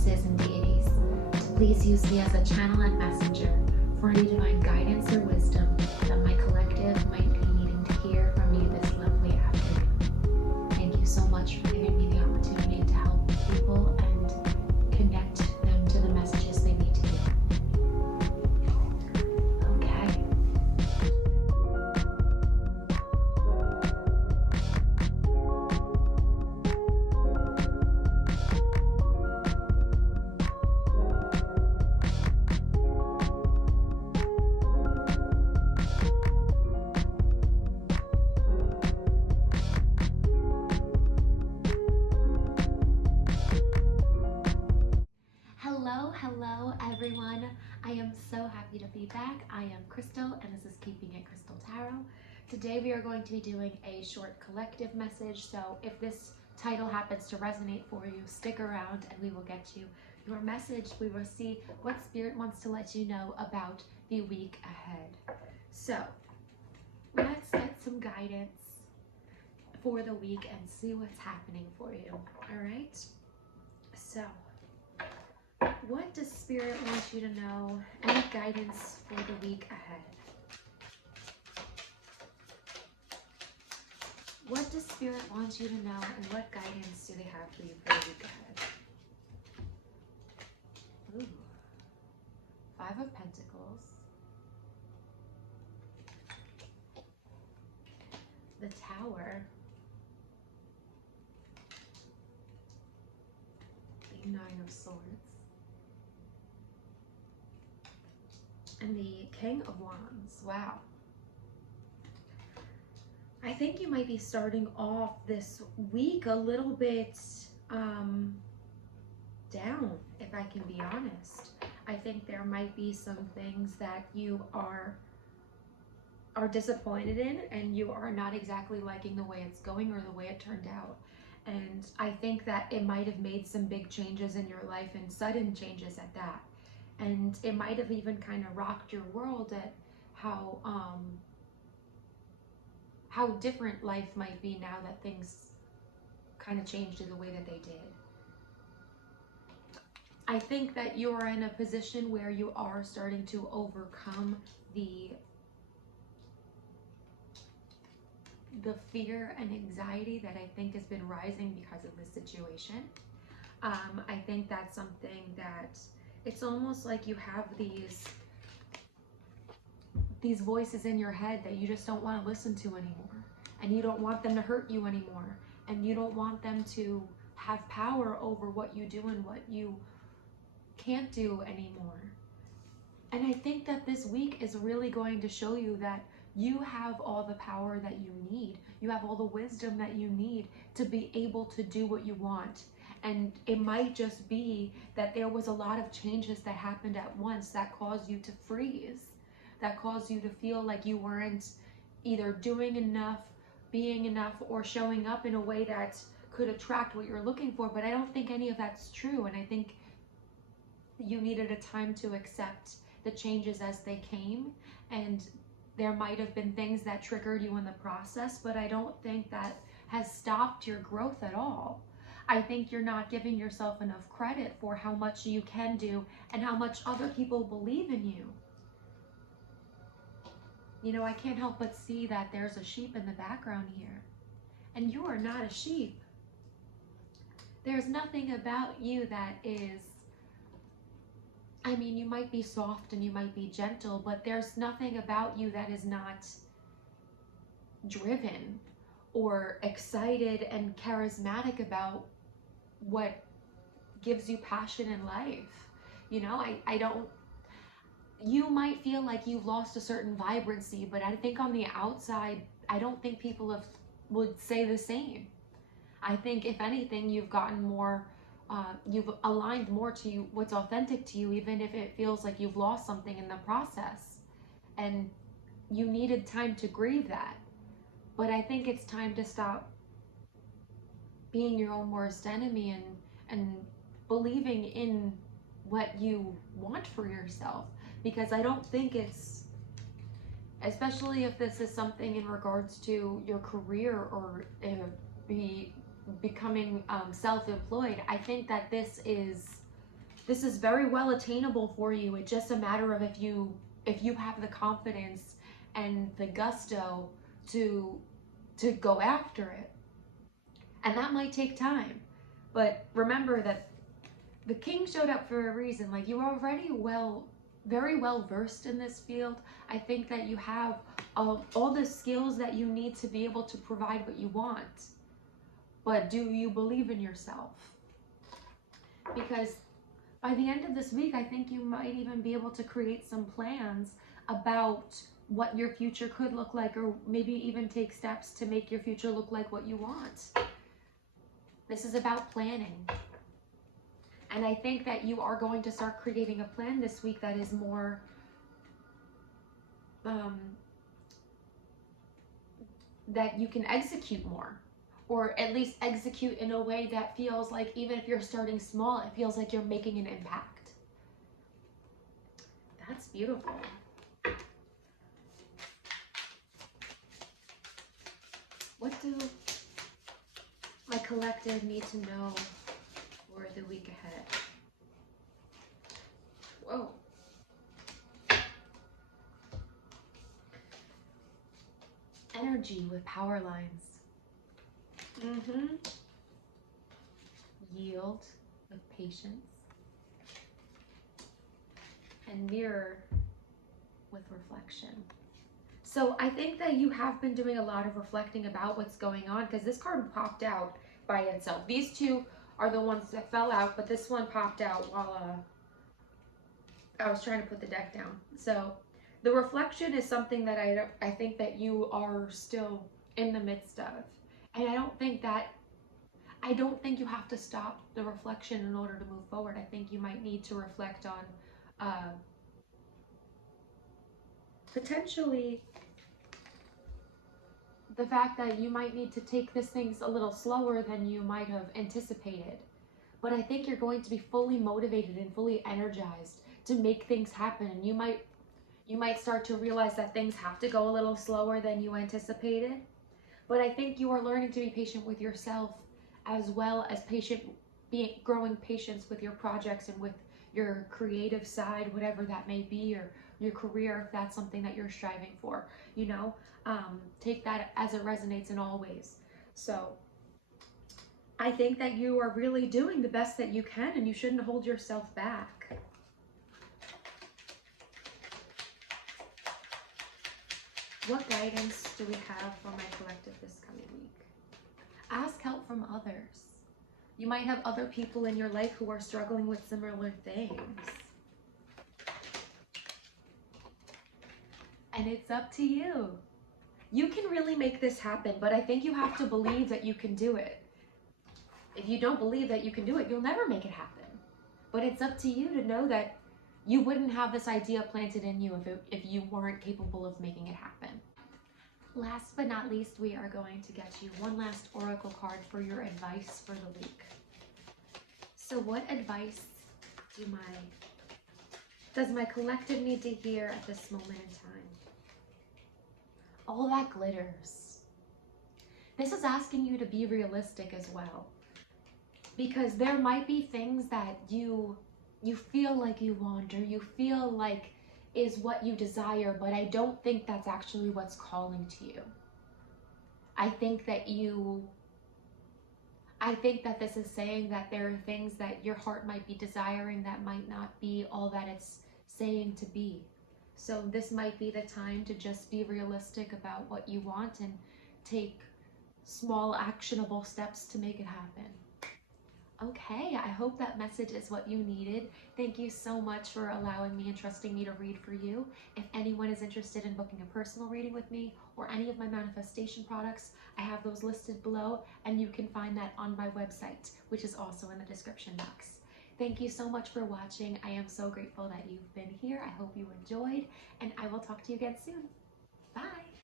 goddesses and deities to please use me as a channel and messenger for any divine guidance or wisdom that my collective might be needing to hear from you this lovely afternoon. Thank you so much for giving me the opportunity to help people and connect them to the messages they need to hear. Okay. Hello everyone. I am so happy to be back. I am Krystal and this is Keeping It Krystal Tarot. Today we are going to be doing a short collective message, so if this title happens to resonate for you, stick around and we will get you your message. We will see what Spirit wants to let you know about the week ahead. So let's get some guidance for the week and see what's happening for you. All right, so what does Spirit want you to know? Any guidance for the week ahead? What does Spirit want you to know, and what guidance do they have for you for the week ahead? Ooh. 5 of Pentacles. The Tower. The 9 of Swords. And the King of Wands. Wow. I think you might be starting off this week a little bit down, if I can be honest. I think there might be some things that you are disappointed in, and you are not exactly liking the way it's going or the way it turned out. And I think that it might have made some big changes in your life, and sudden changes at that. And it might have even kind of rocked your world at how different life might be now that things kind of changed in the way that they did. I think that you're in a position where you are starting to overcome the fear and anxiety that I think has been rising because of this situation. I think that's something that it's almost like you have these voices in your head that you just don't want to listen to anymore, and you don't want them to hurt you anymore, and you don't want them to have power over what you do and what you can't do anymore. And I think that this week is really going to show you that you have all the power that you need. You have all the wisdom that you need to be able to do what you want. And it might just be that there was a lot of changes that happened at once that caused you to freeze, that caused you to feel like you weren't either doing enough, being enough, or showing up in a way that could attract what you're looking for. But I don't think any of that's true. And I think you needed a time to accept the changes as they came. And there might have been things that triggered you in the process, but I don't think that has stopped your growth at all. I think you're not giving yourself enough credit for how much you can do and how much other people believe in you. You know, I can't help but see that there's a sheep in the background here. And you are not a sheep. There's nothing about you that is, I mean, you might be soft and you might be gentle, but there's nothing about you that is not driven or excited and charismatic about what gives you passion in life. You know, I don't, you might feel like you've lost a certain vibrancy, but I think on the outside, I don't think people would say the same. I think if anything, you've gotten more, you've aligned more to what's authentic to you, even if it feels like you've lost something in the process. And you needed time to grieve that. But I think it's time to stop being your own worst enemy and believing in what you want for yourself. Because I don't think it's, especially if this is something in regards to your career or becoming self-employed, I think that this is This is very well attainable for you. It's just a matter of if you have the confidence and the gusto to go after it. And that might take time. But remember that the king showed up for a reason. Like, you're already very well versed in this field. I think that you have all the skills that you need to be able to provide what you want. But do you believe in yourself? Because by the end of this week, I think you might even be able to create some plans about what your future could look like, or maybe even take steps to make your future look like what you want. This is about planning. And I think that you are going to start creating a plan this week that is more that you can execute more, or at least execute in a way that feels like, even if you're starting small, it feels like you're making an impact. That's beautiful. What do my collective need to know for the week ahead? Whoa. Energy with power lines. Yield with patience. And mirror with reflection. So I think that you have been doing a lot of reflecting about what's going on, because this card popped out by itself. These two are the ones that fell out, but this one popped out while I was trying to put the deck down. So the reflection is something that I think that you are still in the midst of. And I don't think you have to stop the reflection in order to move forward. I think you might need to reflect on potentially the fact that you might need to take this things a little slower than you might have anticipated. But I think you're going to be fully motivated and fully energized to make things happen. And you might start to realize that things have to go a little slower than you anticipated. But I think you are learning to be patient with yourself, as well as growing patience with your projects and with your creative side, whatever that may be, or your career, if that's something that you're striving for. You know, take that as it resonates in all ways. So I think that you are really doing the best that you can, and you shouldn't hold yourself back. What guidance do we have for my collective this coming week? Ask help from others. You might have other people in your life who are struggling with similar things. And it's up to you. You can really make this happen, but I think you have to believe that you can do it. If you don't believe that you can do it, you'll never make it happen. But it's up to you to know that you wouldn't have this idea planted in you if you weren't capable of making it happen. Last but not least, we are going to get you one last oracle card for your advice for the week. So what advice does my collective need to hear at this moment in time? All that glitters. This is asking you to be realistic as well. Because there might be things that you feel like you want, or you feel like is what you desire, but I don't think that's actually what's calling to you. I think that this is saying that there are things that your heart might be desiring that might not be all that it's saying to be. So this might be the time to just be realistic about what you want and take small actionable steps to make it happen. Okay, I hope that message is what you needed. Thank you so much for allowing me and trusting me to read for you. If anyone is interested in booking a personal reading with me or any of my manifestation products, I have those listed below, and you can find that on my website, which is also in the description box. Thank you so much for watching. I am so grateful that you've been here. I hope you enjoyed, and I will talk to you again soon.